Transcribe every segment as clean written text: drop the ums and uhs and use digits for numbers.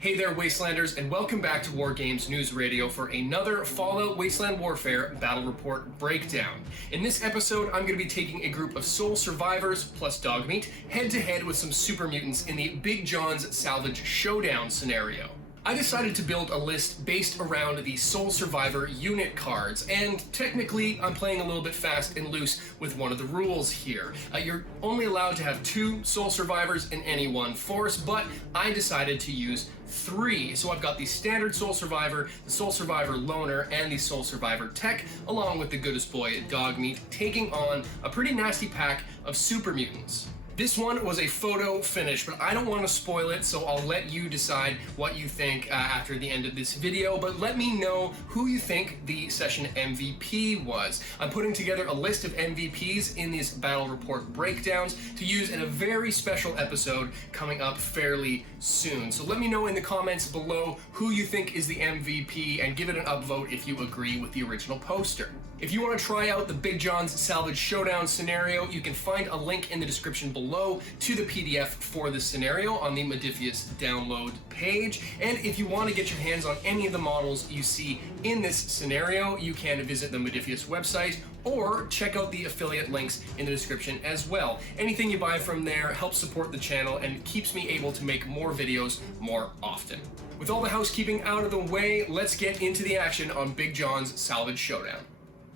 Hey there, Wastelanders, and welcome back to War Games News Radio for another Fallout Wasteland Warfare Battle Report breakdown. In this episode, I'm going to be taking a group of sole survivors plus Dogmeat head-to-head with some super mutants in the Big John's Salvage Showdown scenario. I decided to build a list based around the Sole Survivor unit cards, and technically I'm playing a little bit fast and loose with one of the rules here. You're only allowed to have 2 Sole Survivors in any one force, but I decided to use 3. So I've got the Standard Sole Survivor, the Sole Survivor Loner, and the Sole Survivor Tech, along with the Goodest Boy Dogmeat, taking on a pretty nasty pack of super mutants. This one was a photo finish, but I don't want to spoil it, so I'll let you decide what you think after the end of this video, but let me know who you think the session MVP was. I'm putting together a list of MVPs in these battle report breakdowns to use in a very special episode coming up fairly soon. So let me know in the comments below who you think is the MVP and give it an upvote if you agree with the original poster. If you want to try out the Big John's Salvage Showdown scenario, you can find a link in the description below to the PDF for the scenario on the Modifius download page. And if you want to get your hands on any of the models you see in this scenario, you can visit the Modifius website or check out the affiliate links in the description as well. Anything you buy from there helps support the channel and keeps me able to make more videos more often. With all the housekeeping out of the way, let's get into the action on Big John's Salvage Showdown.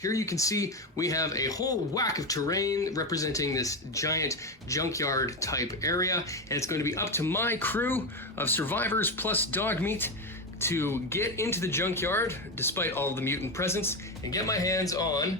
Here you can see we have a whole whack of terrain representing this giant junkyard type area, and it's going to be up to my crew of survivors plus Dogmeat to get into the junkyard despite all the mutant presence and get my hands on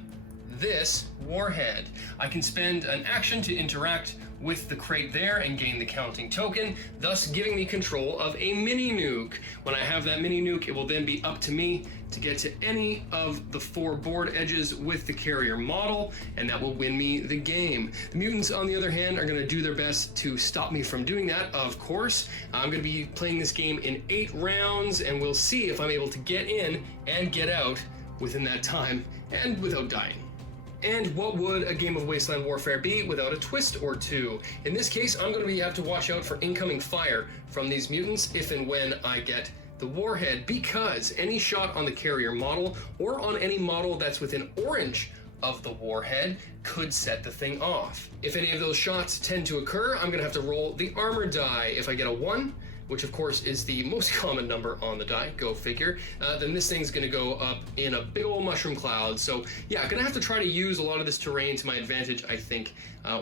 this warhead. I can spend an action to interact with the crate there and gain the counting token, thus giving me control of a mini nuke. When I have that mini nuke, it will then be up to me to get to any of the 4 board edges with the carrier model, and that will win me the game. The mutants, on the other hand, are going to do their best to stop me from doing that, of course. I'm going to be playing this game in 8 rounds, and we'll see if I'm able to get in and get out within that time and without dying. And what would a game of Wasteland Warfare be without a twist or two? In this case, I'm going to have to watch out for incoming fire from these mutants if and when I get the warhead, because any shot on the carrier model or on any model that's within orange of the warhead could set the thing off. If any of those shots tend to occur, I'm going to have to roll the armor die. If I get a 1, which of course is the most common number on the die, go figure, then this thing's gonna go up in a big old mushroom cloud. So yeah, gonna have to try to use a lot of this terrain to my advantage, I think,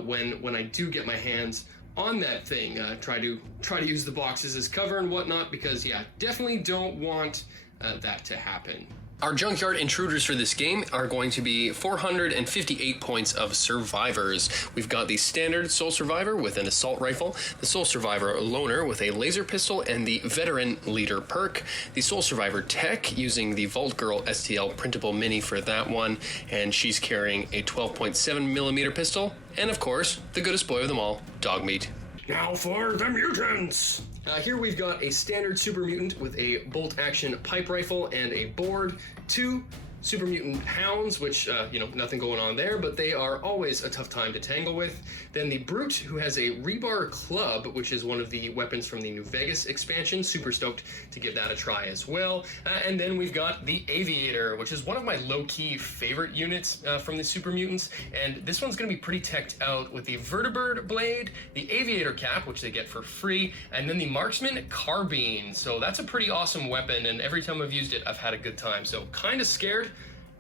when I do get my hands on that thing. Try to use the boxes as cover and whatnot, because yeah, definitely don't want that to happen. Our junkyard intruders for this game are going to be 458 points of survivors. We've got the standard Sole Survivor with an assault rifle, the Sole Survivor Loner with a laser pistol and the Veteran Leader perk, the Sole Survivor Tech using the Vault Girl STL printable mini for that one, and she's carrying a 12.7mm pistol, and of course, the goodest boy of them all, Dogmeat. Now for the mutants! Here we've got a standard super mutant with a bolt action pipe rifle and a board, 2 super mutant hounds, which, nothing going on there, but they are always a tough time to tangle with. Then the brute, who has a rebar club, which is one of the weapons from the New Vegas expansion. Super stoked to give that a try as well. And then we've got the aviator, which is one of my low-key favorite units from the super mutants. And this one's gonna be pretty teched out with the vertibird blade, the aviator cap, which they get for free, and then the marksman carbine. So that's a pretty awesome weapon, and every time I've used it, I've had a good time. So kind of scared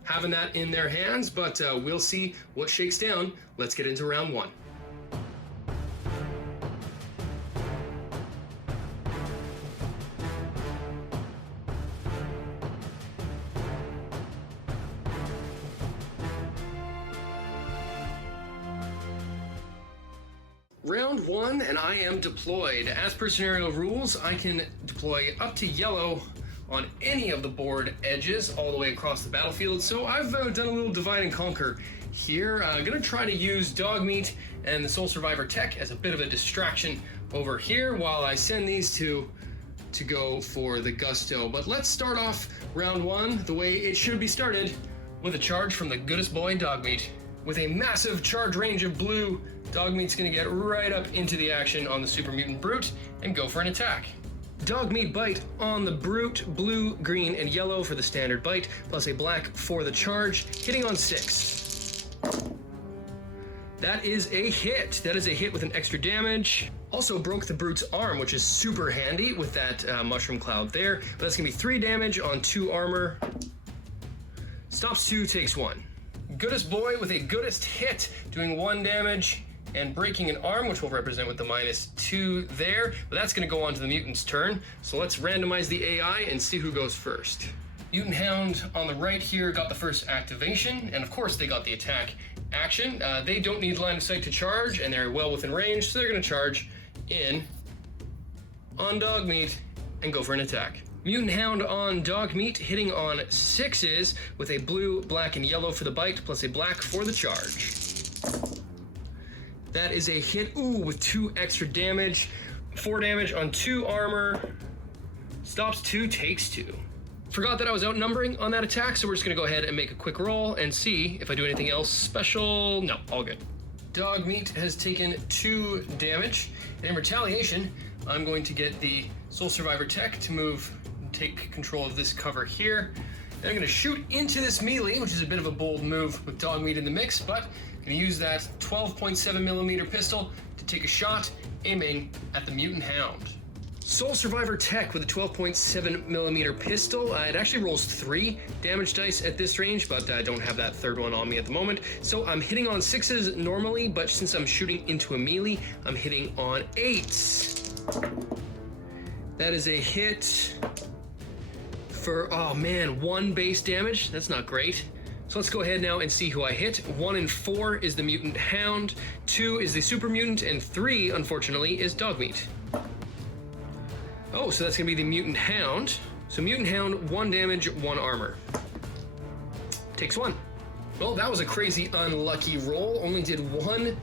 having that in their hands, but we'll see what shakes down. Let's get into round 1. Round 1, and I am deployed. As per scenario rules, I can deploy up to yellow on any of the board edges all the way across the battlefield. So I've done a little divide and conquer here. I'm gonna try to use Dogmeat and the Sole Survivor Tech as a bit of a distraction over here while I send these two to go for the gusto. But let's start off round 1 the way it should be started, with a charge from the goodest boy Dogmeat. With a massive charge range of blue, Dogmeat's gonna get right up into the action on the Super Mutant Brute and go for an attack. Dog meat bite on the brute, blue, green, and yellow for the standard bite, plus a black for the charge, hitting on 6. That is a hit. That is a hit with an extra damage. Also broke the brute's arm, which is super handy with that mushroom cloud there. But that's gonna be 3 damage on 2 armor. Stops 2, takes 1. Goodest boy with a goodest hit, doing 1 damage and breaking an arm, which will represent with the -2 there. But that's gonna go on to the mutant's turn. So let's randomize the AI and see who goes first. Mutant Hound on the right here got the first activation, and of course they got the attack action. They don't need line of sight to charge, and they're well within range, so they're gonna charge in on dog meat and go for an attack. Mutant Hound on dog meat, hitting on 6s with a blue, black, and yellow for the bite, plus a black for the charge. That is a hit, with 2 extra damage. 4 damage on 2 armor. Stops 2, takes 2. Forgot that I was outnumbering on that attack, so we're just gonna go ahead and make a quick roll and see if I do anything else special. No, all good. Dog meat has taken 2 damage, and in retaliation, I'm going to get the Soul Survivor tech to move and take control of this cover here. Then I'm gonna shoot into this melee, which is a bit of a bold move with dog meat in the mix, but I'm gonna use that 12.7mm pistol to take a shot, aiming at the Mutant Hound. Soul Survivor tech with a 12.7mm pistol. It actually rolls 3 damage dice at this range, but I don't have that third one on me at the moment. So I'm hitting on 6s normally, but since I'm shooting into a melee, I'm hitting on 8s. That is a hit for, 1 base damage. That's not great. So let's go ahead now and see who I hit. 1 and 4 is the Mutant Hound, 2 is the Super Mutant, and 3, unfortunately, is Dogmeat. Oh, so that's gonna be the Mutant Hound. So Mutant Hound, 1 damage, 1 armor. Takes 1. Well, that was a crazy unlucky roll. Only did 1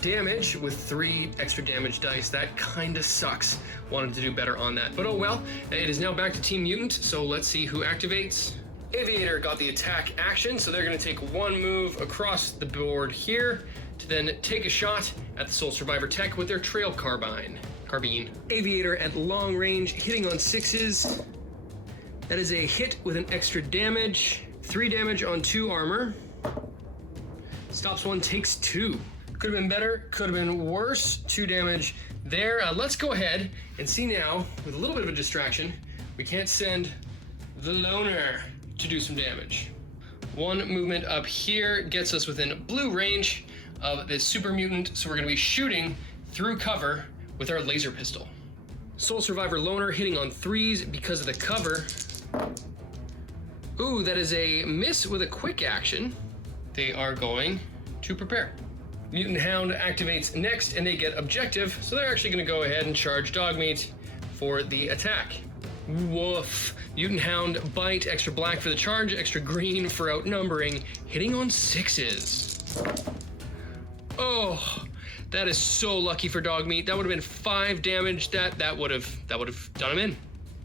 damage with 3 extra damage dice. That kinda sucks. Wanted to do better on that. But oh well, it is now back to Team Mutant, so let's see who activates. Aviator got the attack action, so they're gonna take 1 move across the board here to then take a shot at the Soul Survivor tech with their trail carbine. Aviator at long range, hitting on 6s. That is a hit with an extra damage. 3 damage on 2 armor. Stops 1, takes 2. Could have been better, could have been worse. 2 damage there. Let's go ahead and see now, with a little bit of a distraction, we can't send the loner to do some damage. 1 movement up here gets us within blue range of this super mutant, so we're gonna be shooting through cover with our laser pistol. Soul Survivor Loner hitting on 3s because of the cover. Ooh, that is a miss with a quick action. They are going to prepare. Mutant Hound activates next and they get objective, so they're actually gonna go ahead and charge Dogmeat for the attack. Woof. Mutant Hound bite, extra black for the charge, extra green for outnumbering, hitting on 6s. Oh, that is so lucky for Dogmeat. That would have been 5 damage. That would have done him in.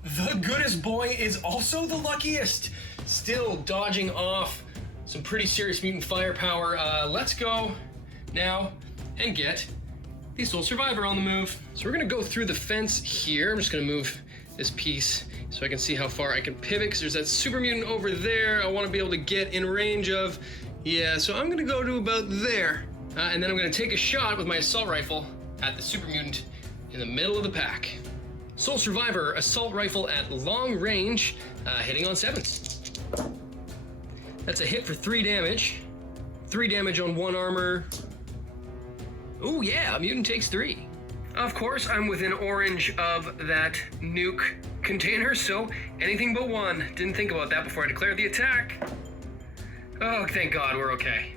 The goodest boy is also the luckiest. Still dodging off some pretty serious mutant firepower. Let's go now and get the Soul Survivor on the move. So we're gonna go through the fence here. I'm just gonna move this piece so I can see how far I can pivot, because there's that super mutant over there I want to be able to get in range of. Yeah, so I'm gonna go to about there. And then I'm gonna take a shot with my assault rifle at the super mutant in the middle of the pack. Soul Survivor assault rifle at long range, hitting on 7s. That's a hit for 3 damage. 3 damage on 1 armor. Ooh yeah, mutant takes 3. Of course, I'm within orange of that nuke container, so anything but 1. Didn't think about that before I declared the attack. Oh, thank God, we're okay.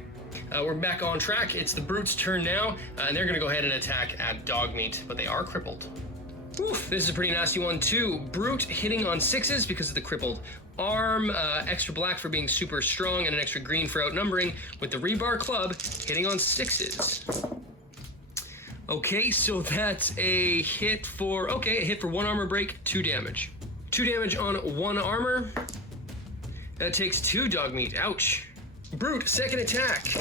We're back on track. It's the Brute's turn now, and they're gonna go ahead and attack at Dogmeat, but they are crippled. Oof, this is a pretty nasty one too. Brute hitting on 6s because of the crippled arm, extra black for being super strong, and an extra green for outnumbering, with the rebar club hitting on 6s. Okay, so that's a hit for, a hit for 1 armor break, 2 damage. 2 damage on 1 armor. That takes 2 Dogmeat, ouch. Brute, second attack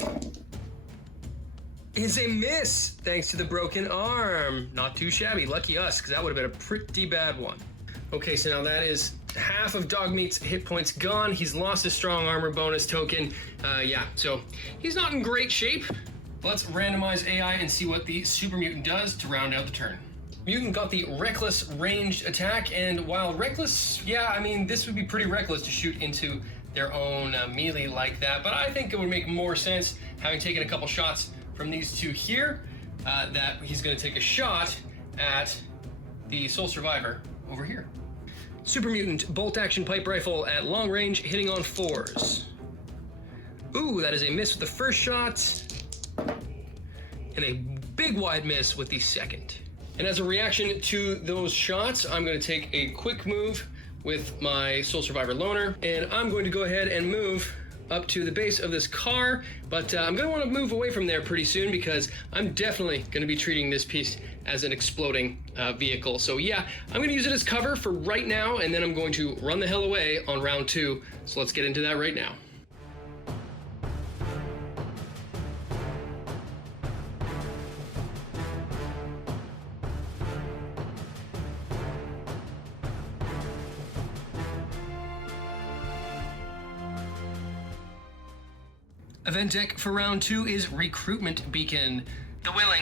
is a miss, thanks to the broken arm. Not too shabby, lucky us, because that would have been a pretty bad one. Okay, so now that is half of Dogmeat's hit points gone. He's lost his strong armor bonus token. Yeah, so he's not in great shape. Let's randomize AI and see what the Super Mutant does to round out the turn. Mutant got the Reckless ranged attack, and while Reckless, yeah, I mean, this would be pretty reckless to shoot into their own melee like that, but I think it would make more sense, having taken a couple shots from these two here, that he's going to take a shot at the Soul Survivor over here. Super Mutant bolt action pipe rifle at long range, hitting on 4s. Ooh, that is a miss with the first shot, and a big wide miss with the second. And as a reaction to those shots, I'm going to take a quick move with my Soul Survivor loner, and I'm going to go ahead and move up to the base of this car, but I'm going to want to move away from there pretty soon because I'm definitely going to be treating this piece as an exploding vehicle. So yeah, I'm going to use it as cover for right now, and then I'm going to run the hell away on round 2. So let's get into that right now. Event deck for round 2 is Recruitment Beacon. The Willing.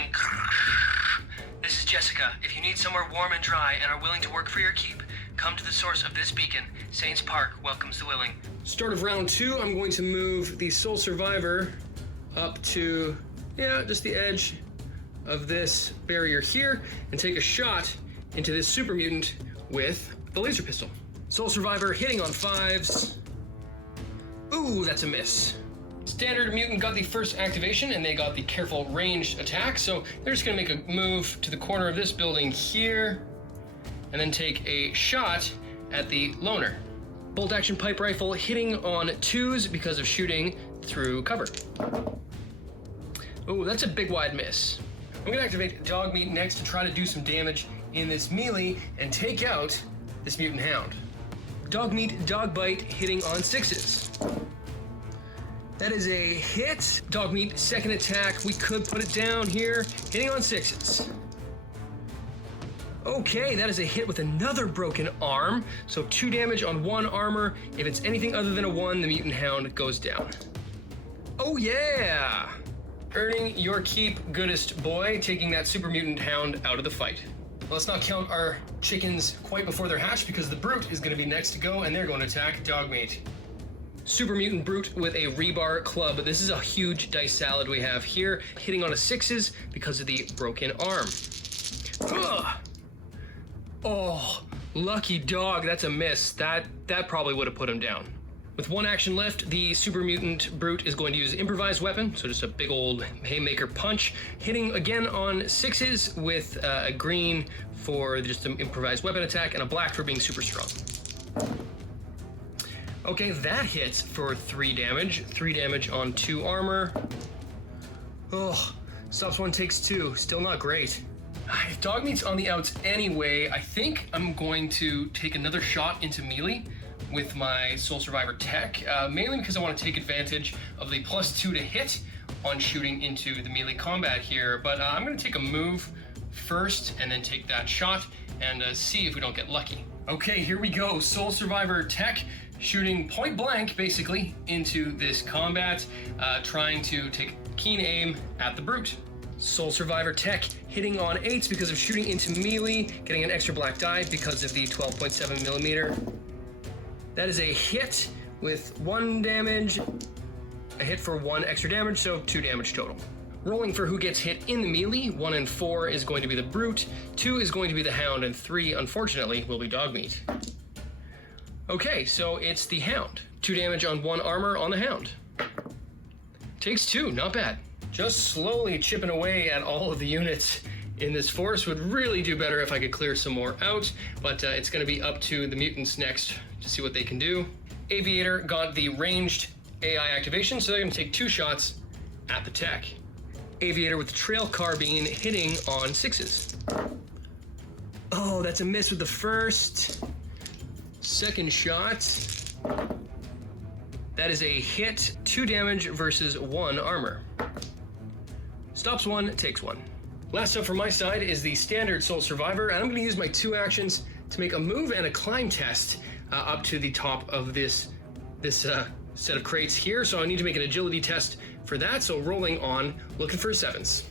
This is Jessica. If you need somewhere warm and dry and are willing to work for your keep, come to the source of this beacon. Saints Park welcomes the willing. Start of round 2, I'm going to move the Soul Survivor up to, just the edge of this barrier here and take a shot into this Super Mutant with the laser pistol. Soul Survivor hitting on 5s. Ooh, that's a miss. Standard Mutant got the first activation, and they got the careful ranged attack, so they're just going to make a move to the corner of this building here, and then take a shot at the loner. Bolt action pipe rifle hitting on 2s because of shooting through cover. Oh, that's a big wide miss. I'm going to activate Dogmeat next to try to do some damage in this melee and take out this Mutant Hound. Dogmeat Dogbite hitting on 6s. That is a hit. Dogmeat, second attack. We could put it down here. Hitting on 6s. Okay, that is a hit with another broken arm. So 2 damage on 1 armor. If it's anything other than a 1, the Mutant Hound goes down. Oh yeah! Earning your keep, goodest boy, taking that Super Mutant Hound out of the fight. Let's not count our chickens quite before they're hatched because the Brute is going to be next to go and they're going to attack Dogmeat. Super Mutant Brute with a rebar club. This is a huge dice salad we have here, hitting on a 6s because of the broken arm. Ugh. Oh, lucky dog, that's a miss. That probably would have put him down. With 1 action left, the Super Mutant Brute is going to use improvised weapon, so just a big old haymaker punch, hitting again on 6s with a green for just an improvised weapon attack and a black for being super strong. Okay, that hits for 3 damage. 3 damage on 2 armor. Oh, stops 1, takes 2. Still not great. If Dogmeat's on the outs anyway, I think I'm going to take another shot into melee with my Soul Survivor tech, mainly because I want to take advantage of the +2 to hit on shooting into the melee combat here. But I'm going to take a move first and then take that shot and see if we don't get lucky. Okay, here we go. Soul Survivor tech. Shooting point blank, basically, into this combat, trying to take keen aim at the Brute. Soul Survivor tech hitting on 8s because of shooting into melee, getting an extra black die because of the 12.7mm. That is a hit with 1 damage, a hit for 1 extra damage, so 2 damage total. Rolling for who gets hit in the melee, 1 and 4 is going to be the Brute, 2 is going to be the Hound, and 3, unfortunately, will be Dogmeat. Okay, so it's the Hound. 2 damage on 1 armor on the Hound. Takes 2, not bad. Just slowly chipping away at all of the units in this force. Would really do better if I could clear some more out, but it's going to be up to the Mutants next to see what they can do. Aviator got the ranged AI activation, so they're going to take 2 shots at the tech. Aviator with the trail carbine hitting on 6s. Oh, that's a miss with the first. Second shot. That is a hit, 2 damage versus 1 armor. Stops 1, takes 1. Last up from my side is the standard Soul Survivor, and I'm going to use my 2 actions to make a move and a climb test up to the top of this set of crates here. So I need to make an agility test for that. So rolling on, looking for 7s.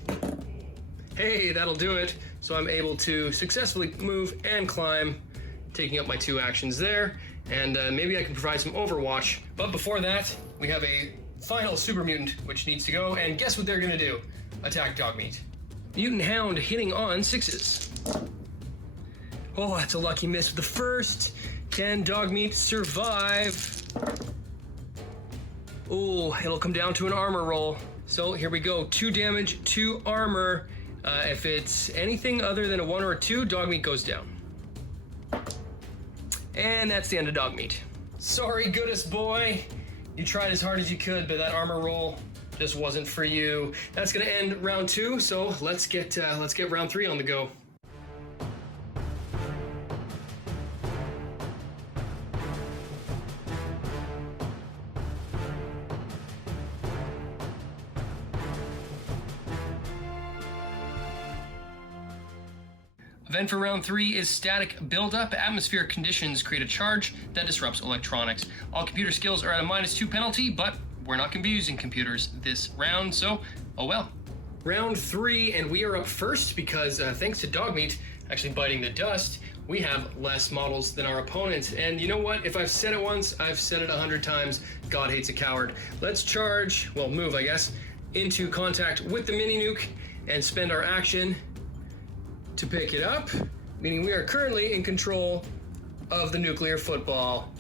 Hey, that'll do it. So I'm able to successfully move and climb, taking up my 2 actions there. And maybe I can provide some overwatch. But before that, we have a final super mutant which needs to go. And guess what they're gonna do? Attack Dogmeat. Mutant Hound hitting on 6s. Oh, that's a lucky miss with the first. Can Dogmeat survive? Oh, it'll come down to an armor roll. So here we go, 2 damage, 2 armor. If it's anything other than a 1 or a 2, Dogmeat goes down. And that's the end of Dogmeat. Sorry, goodest boy. You tried as hard as you could, but that armor roll just wasn't for you. That's gonna end round 2, so let's get round 3 on the go. Event for round 3 is static buildup. Atmospheric conditions create a charge that disrupts electronics. All computer skills are at a -2 penalty, but we're not going to be using computers this round, so oh well. Round 3, and we are up first because thanks to Dogmeat actually biting the dust, we have less models than our opponents. And you know what? If I've said it once, I've said it 100 times. God hates a coward. Let's charge, well, move, I guess, into contact with the mini nuke and spend our action to pick it up, meaning we are currently in control of the nuclear football.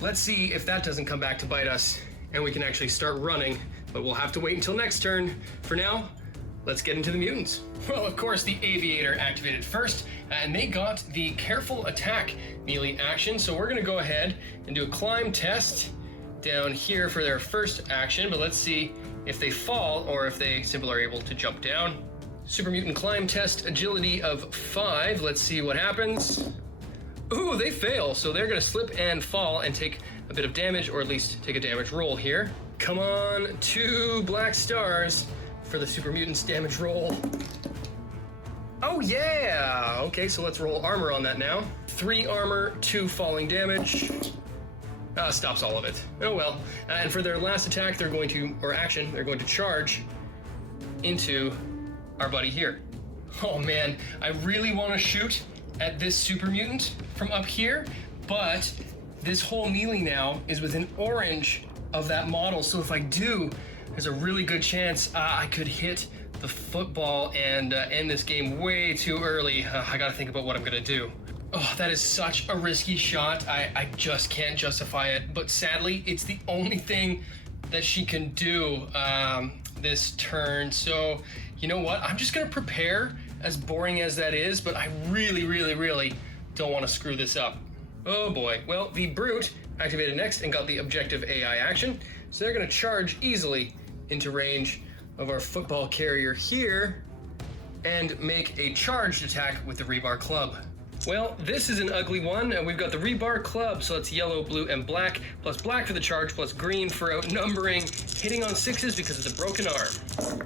Let's see if that doesn't come back to bite us and we can actually start running, but we'll have to wait until next turn. For now, let's get into the mutants. Well, of course, the aviator activated first, and they got the careful attack melee action, so we're gonna go ahead and do a climb test down here for their first action, but let's see if they fall or if they simply are able to jump down. Super mutant climb test, agility of 5. Let's see what happens. Ooh, they fail, so they're gonna slip and fall and take a bit of damage, or at least take a damage roll here. Come on, 2 black stars for the super mutants damage roll. Oh yeah! Okay, so let's roll armor on that now. 3 armor, 2 falling damage. Stops all of it. Oh well. And for their last attack, they're going to, or action, they're going to charge into our buddy here. Oh man, I really want to shoot at this super mutant from up here, but this whole melee now is within orange of that model, so if I do, there's a really good chance I could hit the football and end this game way too early. I gotta think about what I'm gonna do. Oh, that is such a risky shot. I just can't justify it, but sadly, it's the only thing that she can do this turn, so you know what? I'm just gonna prepare, as boring as that is, but I really, really, really don't want to screw this up. Oh boy. Well, the Brute activated next and got the objective AI action, so they're gonna charge easily into range of our football carrier here and make a charged attack with the Rebar Club. Well, this is an ugly one, and we've got the Rebar Club, so it's yellow, blue, and black, plus black for the charge, plus green for outnumbering, hitting on 6s because of the broken arm.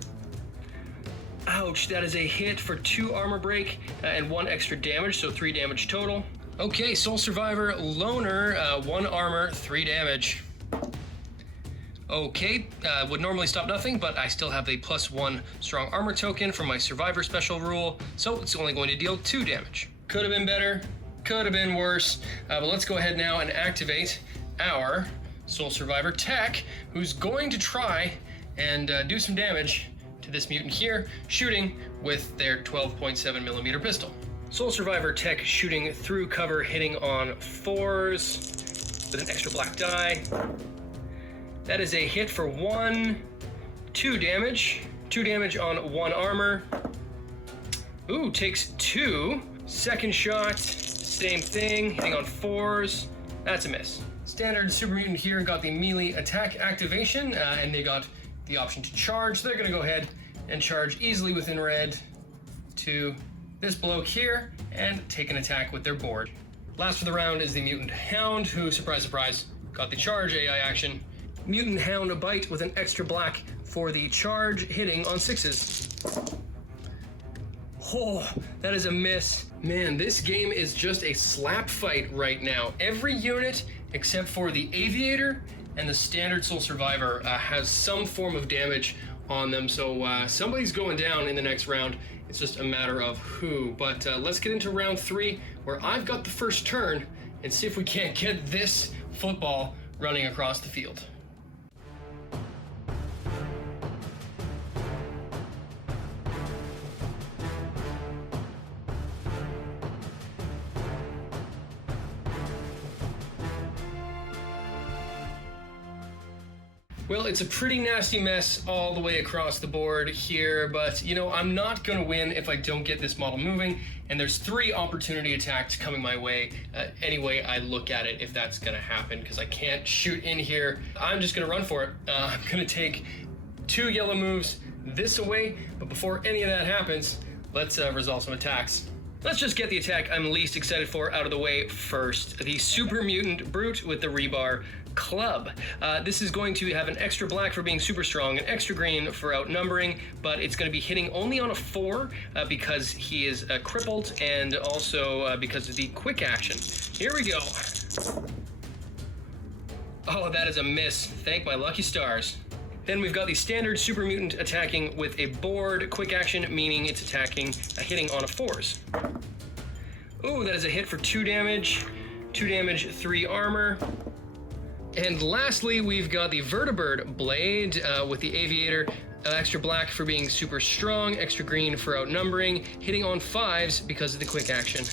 Ouch, that is a hit for 2 armor break and 1 extra damage, so 3 damage total. Okay, Soul Survivor Loner, 1 armor, 3 damage. Okay, would normally stop nothing, but I still have the +1 strong armor token from my Survivor special rule, so it's only going to deal 2 damage. Could have been better, could have been worse, but let's go ahead now and activate our Soul Survivor Tech, who's going to try and do some damage to this mutant here, shooting with their 12.7mm pistol. Soul Survivor Tech shooting through cover, hitting on 4s with an extra black die. That is a hit for 2 damage. 2 damage on 1 armor. Ooh, takes 2. Second shot, same thing, hitting on 4s. That's a miss. Standard super mutant here got the melee attack activation, and they got the option to charge. So they're gonna go ahead and charge easily within red to this bloke here and take an attack with their board. Last for the round is the Mutant Hound, who, surprise, surprise, got the charge AI action. Mutant Hound a bite with an extra black for the charge, hitting on 6s. Oh, that is a miss. Man, this game is just a slap fight right now. Every unit except for the Aviator and the standard Soul Survivor has some form of damage on them, so somebody's going down in the next round. It's just a matter of who. But let's get into round 3, where I've got the first turn, and see if we can't get this football running across the field. Well, it's a pretty nasty mess all the way across the board here, but you know, I'm not gonna win if I don't get this model moving, and there's 3 opportunity attacks coming my way any way I look at it if that's gonna happen, because I can't shoot in here. I'm just gonna run for it. I'm gonna take 2 yellow moves this away, but before any of that happens, let's resolve some attacks. Let's just get the attack I'm least excited for out of the way first. The Super Mutant Brute with the Rebar Club. This is going to have an extra black for being super strong, an extra green for outnumbering, but it's going to be hitting only on a 4 because he is crippled, and also because of the quick action. Here we go. Oh, that is a miss. Thank my lucky stars. Then we've got the standard Super Mutant attacking with a board quick action, meaning it's attacking, hitting on a 4s. Ooh, that is a hit for 2 damage, 2 damage, 3 armor. And lastly, we've got the Vertibird Blade with the Aviator, extra black for being super strong, extra green for outnumbering, hitting on 5s because of the quick action.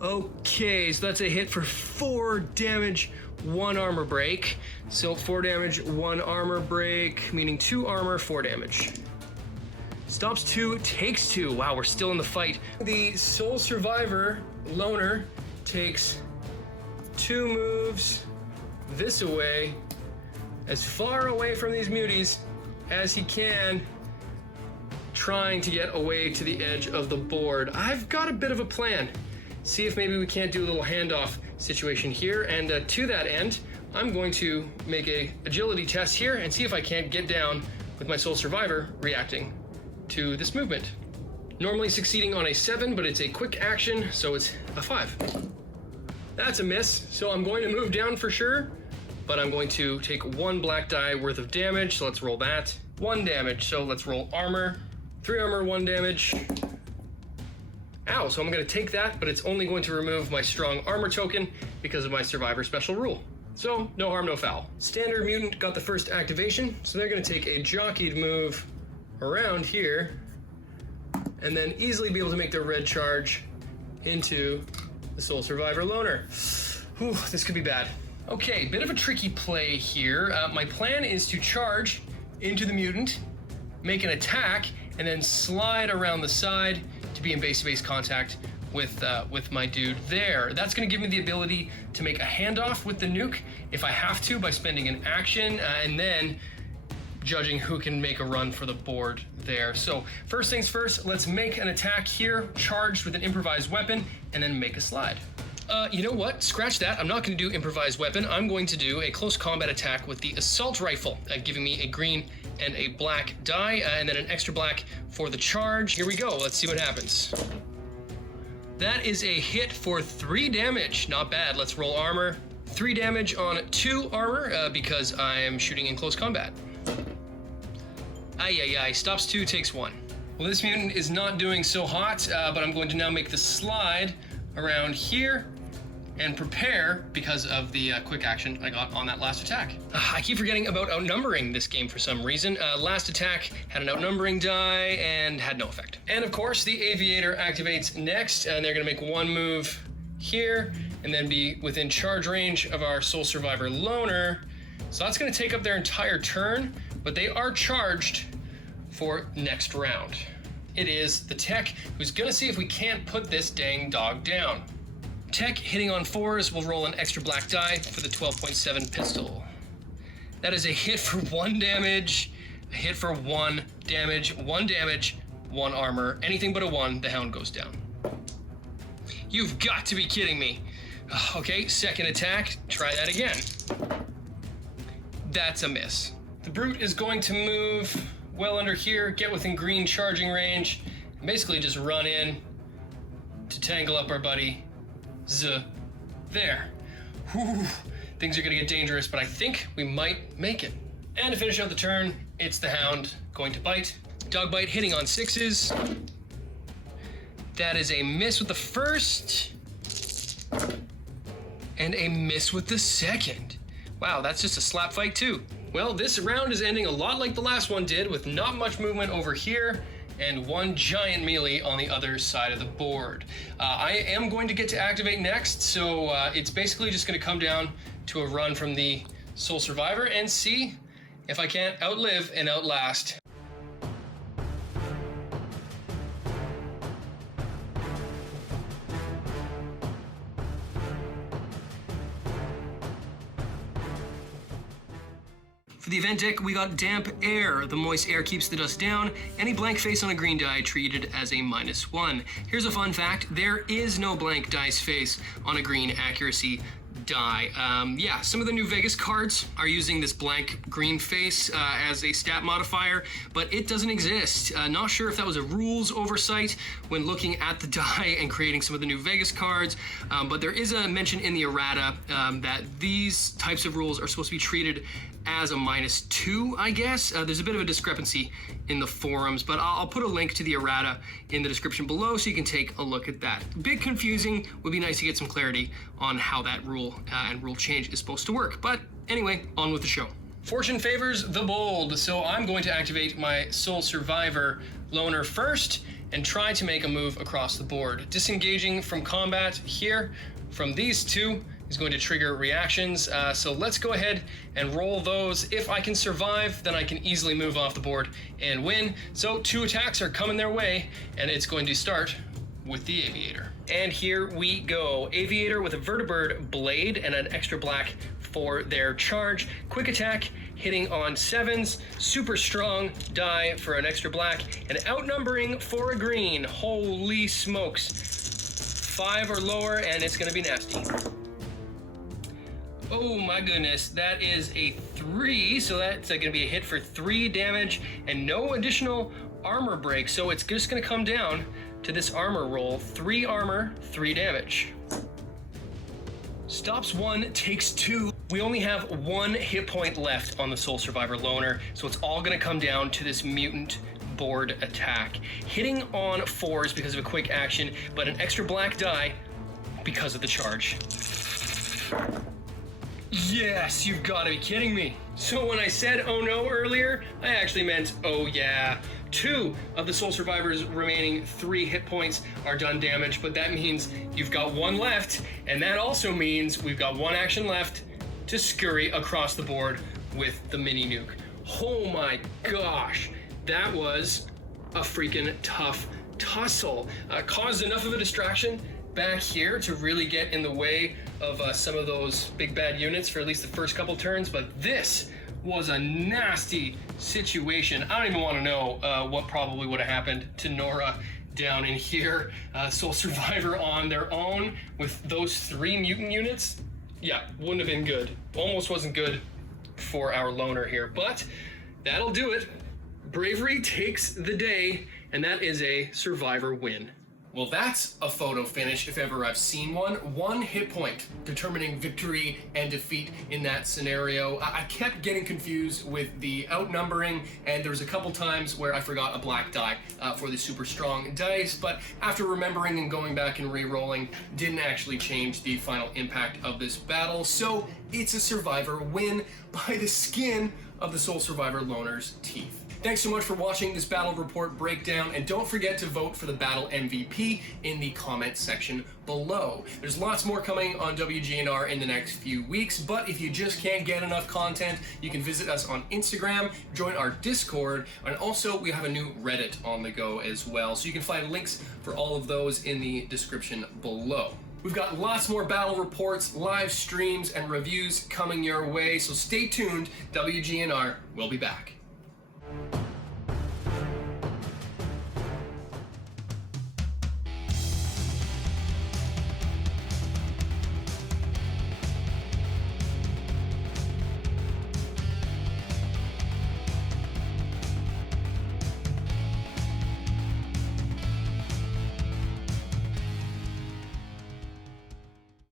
Okay, so that's a hit for 4 damage, 1 armor break. So 4 damage, 1 armor break, meaning 2 armor, 4 damage. Stops 2, takes 2. Wow, we're still in the fight. The Soul Survivor Loner takes 2 moves this away, as far away from these muties as he can, trying to get away to the edge of the board. I've got a bit of a plan. See if maybe we can't do a little handoff situation here, and to that end, I'm going to make a agility test here and see if I can't get down with my Soul Survivor reacting to this movement. Normally succeeding on a 7, but it's a quick action, so it's a 5. That's a miss, so I'm going to move down for sure, but I'm going to take 1 black die worth of damage, so let's roll that. 1 damage, so let's roll armor. 3 armor, 1 damage. Ow, so I'm going to take that, but it's only going to remove my strong armor token because of my Survivor special rule. So, no harm, no foul. Standard Mutant got the first activation, so they're going to take a jockeyed move around here, and then easily be able to make their red charge into the Soul Survivor Loner. Whew, this could be bad. Okay, bit of a tricky play here. My plan is to charge into the mutant, make an attack, and then slide around the side to be in base-to-base contact with my dude there. That's going to give me the ability to make a handoff with the nuke if I have to by spending an action, and then judging who can make a run for the board there. So first things first, let's make an attack here, charged with an improvised weapon, and then make a slide. You know what? Scratch that. I'm not going to do improvised weapon. I'm going to do a close combat attack with the assault rifle, giving me a green and a black die, and then an extra black for the charge. Here we go. Let's see what happens. That is a hit for 3 damage. Not bad. Let's roll armor. 3 damage on 2 armor because I am shooting in close combat. Ay. Stops 2, takes 1. Well, this mutant is not doing so hot, but I'm going to now make the slide around here and prepare because of the quick action I got on that last attack. I keep forgetting about outnumbering this game for some reason. Last attack had an outnumbering die and had no effect. And of course, the Aviator activates next, and they're gonna make 1 move here and then be within charge range of our Soul Survivor Loner. So that's gonna take up their entire turn, but they are charged for next round. It is the Tech who's gonna see if we can't put this dang dog down. Tech hitting on 4s will roll an extra black die for the 12.7 pistol. That is a hit for 1 damage, a hit for 1 damage, 1 damage, 1 armor. Anything but a 1, the Hound goes down. You've got to be kidding me. Okay, second attack, try that again. That's a miss. The Brute is going to move well under here, get within green charging range, and basically just run in to tangle up our buddy Z. There. Whew. Things are going to get dangerous, but I think we might make it. And to finish out the turn, it's the Hound going to bite. Dog bite hitting on 6s. That is a miss with the first. And a miss with the second. Wow, that's just a slap fight too. Well, this round is ending a lot like the last one did, with not much movement over here and one giant melee on the other side of the board. I am going to get to activate next, so it's basically just going to come down to a run from the Soul Survivor and see if I can't outlive and outlast. For the event deck, we got Damp Air. The moist air keeps the dust down. Any blank face on a green die treated as a -1. Here's a fun fact. There is no blank dice face on a green accuracy die. Yeah, some of the new Vegas cards are using this blank green face as a stat modifier, but it doesn't exist. Not sure if that was a rules oversight when looking at the die and creating some of the new Vegas cards, but there is a mention in the errata that these types of rules are supposed to be treated as a -2, I guess. There's a bit of a discrepancy in the forums, but I'll put a link to the errata in the description below so you can take a look at that. Bit confusing. Would be nice to get some clarity on how that rule and rule change is supposed to work. But anyway, on with the show. Fortune favors the bold, so I'm going to activate my Soul Survivor Loner first and try to make a move across the board. Disengaging from combat here from these two is going to trigger reactions, so let's go ahead and roll those. If I can survive, then I can easily move off the board and win. So 2 attacks are coming their way, and it's going to start with the Aviator. And here we go. Aviator with a Vertibird Blade and an extra black for their charge. Quick attack, hitting on 7s. Super strong die for an extra black, and outnumbering for a green. Holy smokes. 5 or lower, and it's gonna be nasty. Oh my goodness, that is a 3, so that's going to be a hit for 3 damage and no additional armor break, so it's just going to come down to this armor roll. 3 armor, 3 damage. Stops 1, takes 2. We only have 1 hit point left on the Soul Survivor Loner, so it's all going to come down to this mutant board attack. Hitting on 4s because of a quick action, but an extra black die because of the charge. Yes, you've got to be kidding me. So when I said oh no earlier, I actually meant oh yeah. 2 of the Soul Survivor's remaining 3 hit points are done damage, but that means you've got 1 left, and that also means we've got 1 action left to scurry across the board with the mini nuke. Oh my gosh, that was a freaking tough tussle. Caused enough of a distraction back here to really get in the way of some of those big bad units for at least the first couple turns, but this was a nasty situation. I don't even want to know what probably would have happened to Nora down in here. Soul Survivor on their own with those 3 mutant units, yeah, wouldn't have been good. Almost wasn't good for our Loner here, but that'll do it. Bravery takes the day, and that is a Survivor win. Well, that's a photo finish if ever I've seen one. 1 hit point determining victory and defeat in that scenario. I kept getting confused with the outnumbering, and there was a couple times where I forgot a black die for the super strong dice, but after remembering and going back and re-rolling, didn't actually change the final impact of this battle. So it's a Survivor win by the skin of the Soul Survivor Loner's teeth. Thanks so much for watching this battle report breakdown, and don't forget to vote for the battle MVP in the comment section below. There's lots more coming on WGNR in the next few weeks, but if you just can't get enough content, you can visit us on Instagram, join our Discord, and also we have a new Reddit on the go as well, so you can find links for all of those in the description below. We've got lots more battle reports, live streams, and reviews coming your way, so stay tuned. WGNR will be back.